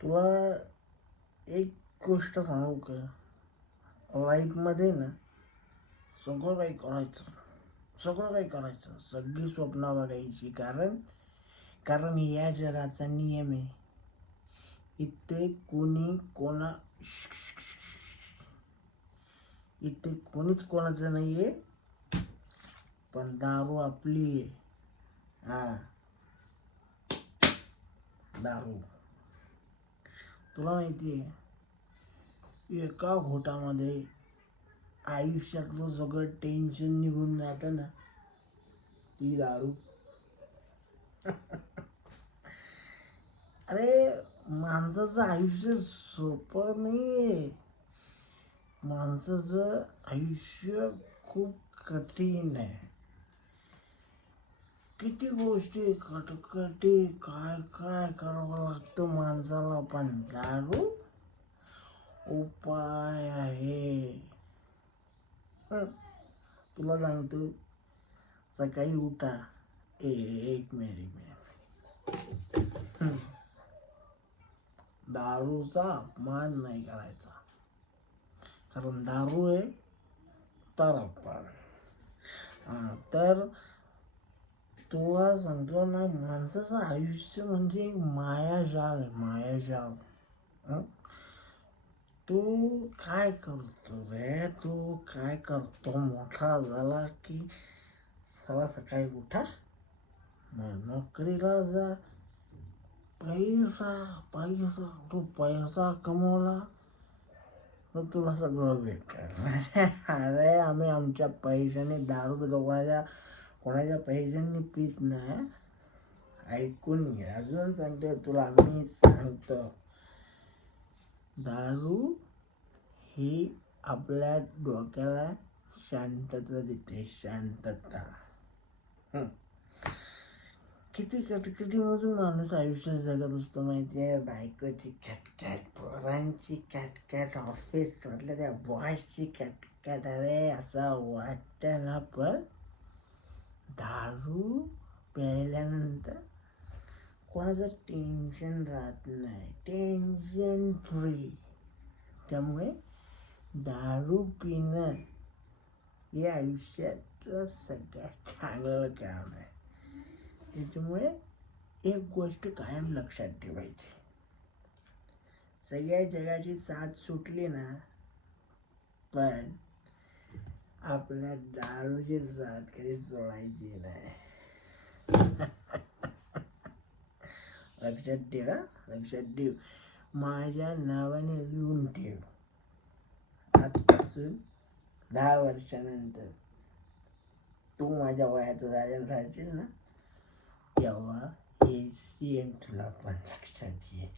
तुला एक गोष्ट सांगू का, लाईफमध्ये ना सगळं काही करायचं, सगळं काही करायचं, सगळी स्वप्न बघायची. कारण कारण या जगाचा नियम आहे, इथे कोणी कोणा इथे कोणीच कोणाचं नाही आहे, पण दारू आपली आहे. हा, दारू. तुला माहिती आहे, एका घोटामध्ये आयुष्यातलं सगळं टेन्शन निघून जातं ना, ती दारू. अरे, माणसाचं आयुष्य सोपं नाहीये. माणसाचं आयुष्य खूप कठीण आहे. किती गोष्टी कटकटी, काय काय करावं लागतं माणसाला, पण दारू उपाय आहे. तुला सांगतो, सकाळी उठा, एक मिनिट, दारूचा अपमान नाही करायचा, कारण दारू आहे तर अपमान. तर तुला सांगतो ना, माणसाचं आयुष्य म्हणजे मायाजाल आहे, मायाजाल. तू काय करतो रे, तू काय करतो? मोठा झाला की सगळा सकाळी उठा, मग नोकरीला जा, पैसा पैसा, तू पैसा कमवला तर तुला सगळं भेटणार. अरे, आम्ही आमच्या पैशाने दारू पितो, कोणाच्या पैशांनी पित नाही. ऐकून घे, अजून सांगते तुला, मी सांगतो, दारू ही आपल्या डोक्याला शांतता देते, शांतता. किती कटकटीमधून माणूस आयुष्य जगत असतो माहिती आहे. बायकोची कॅटकॅट, पोरांची कॅटकॅट, ऑफिस म्हटलं त्या बॉसची कॅटकॅट. अरे, असं वाटतं ना, पण दारू प्यायल्यानंतर कोणाचं टेन्शन राहत नाही, टेन्शन फ्री. त्यामुळे दारू पिणं हे आयुष्यातलं सगळ्यात चांगलं काम आहे. त्याच्यामुळे एक गोष्ट कायम लक्षात ठेवायची, सगळ्या जगाची साथ सुटली ना, पण आपल्या दारूची साथ कधी सोडायची नाही. लक्षात ठेव, लक्षात ठेव. माझ्या नावाने लिहून ठेव, आजपासून 10 वर्षानंतर तू माझ्या वयाचं झालेलं राहशील ना, तेव्हा हे सीएम तुला पण लक्षात घे.